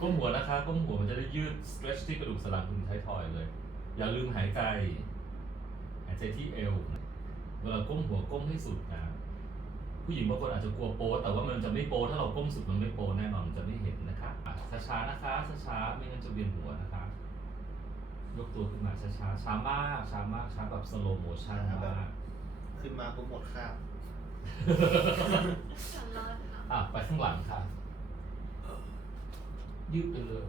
ก้มหัวนะคะ ก้มหัวมันจะได้ยืด stretch ที่กระดูกสันหลังถึงท้ายทอยเลย อย่าลืมหายใจ หายใจที่เอว เวลาก้มหัวก้มให้สุดนะ ผู้หญิงบางคนอาจจะกลัวโป๊แต่ว่ามันจะไม่โป๊ถ้าเราก้มสุดมันไม่โป๊แน่นอนมันจะไม่เห็นนะคะอะช้าๆนะคะ ช้าๆ ไม่งั้นจะเวียนหัวนะคะ ยกตัวขึ้นมาช้าๆ ช้ามาก ช้ามาก ช้าแบบ slow motion มาก ขึ้นมาปุ๊บหมดคาบสำร้อนค่ะอะไปข้างหลังค่ะ ยืดไปเลย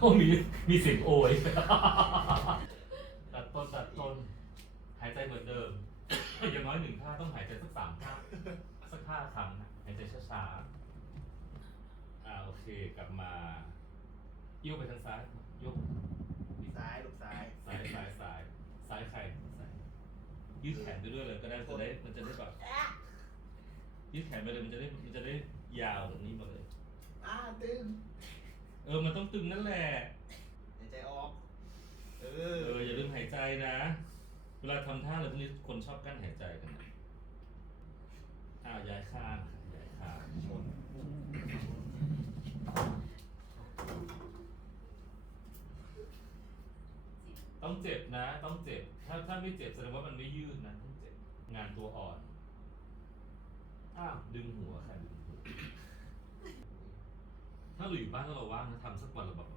โอ้มีมีเสียงโอยตัดต้นตัดต้น หายใจเหมือนเดิม อย่างน้อยหนึ่งท่าต้องหายใจสักสามท่าสักห้าครั้งนะหายใจช้าๆอ่าโอเคกลับมายิ้วไปทางซ้ายยกซ้ายลูกซ้ายซ้ายซ้ายซ้ายซ้ายใครซ้ายยืดแขนไปด้วยเลยก็ได้จะได้มันจะได้แบบยืดแขนไปเลยมันจะได้มันจะได้ยาวแบบนี้มาเลย อ่าตึงเออ มันต้องตึงนั่นแหละ หายใจออก เอเออ ออย่าลืมหายใจนะ เวลาทำท่าอะไรพวกนี้คนชอบกั้นหายใจกันนะอ้าวย้ายข้างย้ายข้างชนต้องเจ็บนะ ต้องเจ็บ ถ้าถ้าไม่เจ็บแสดงว่ามันไม่ยืดนะต้องเจ็บ งานตัวอ่อน อ้าวดึงหัวค่ะดึงหัว ถ้าเราอยู่บ้านถ้าเราว่างนะทำสักวันละแบบ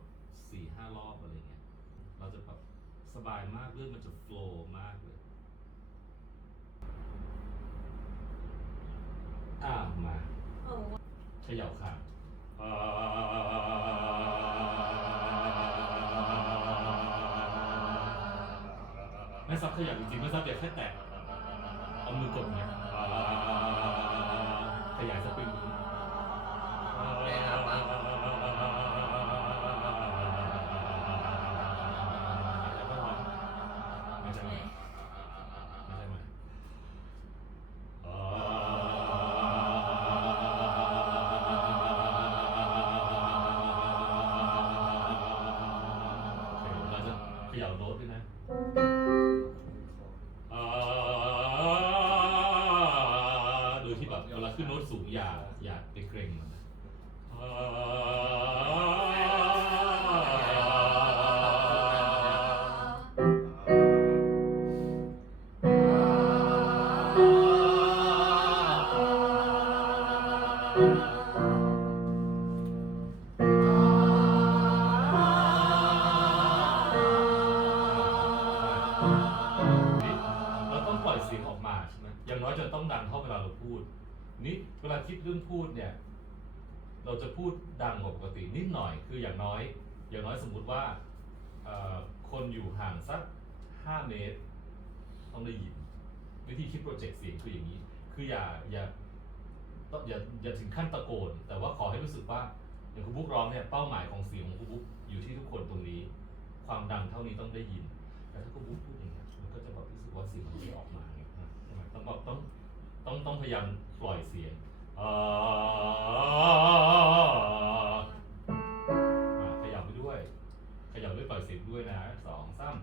สี่ห้ารอบอะไรเงี้ย เราจะแบบสบายมากเลือดมันจะโฟล์มากเลยอ้าวมาเขย่าคาไม่ซับขยับจริงๆไม่ซับอย่าแค่แตะเอามือกดเนี่ยขยายสปริง โน้ตด้วยนะโดยที่แบบเวลาขึ้นโน้ตสูงอย่าอย่าไปเกรงมันนะ นี่เวลาคิดเรื่องพูดเนี่ย เราจะพูดดังกว่าปกตินิดหน่อยคืออย่างน้อย อย่างน้อยสมมุติว่าคนอยู่ห่างสัก 5 เมตร ต้องได้ยิน วิธีคิดโปรเจกต์เสียงคืออย่างนี้ คืออย่าอย่าต้องอย่าอย่าถึงขั้นตะโกน แต่ว่าขอให้รู้สึกว่าอย่างคุณบุ๊กร้องเนี่ยเป้าหมายของเสียงของคุณบุ๊กอยู่ที่ทุกคนตรงนี้ ความดังเท่านี้ต้องได้ยิน แต่ถ้าคุณบุ๊กพูดอย่างเงี้ยมันก็จะแบบรู้สึกว่าเสียงมันไม่ออกมาไงนะใช่ไหมต้องแบบต้อง ต้องต้องพยายามปล่อยเสียงอ่าขยับไปด้วย ขยับด้วยปล่อยเสียงด้วยนะสองสาม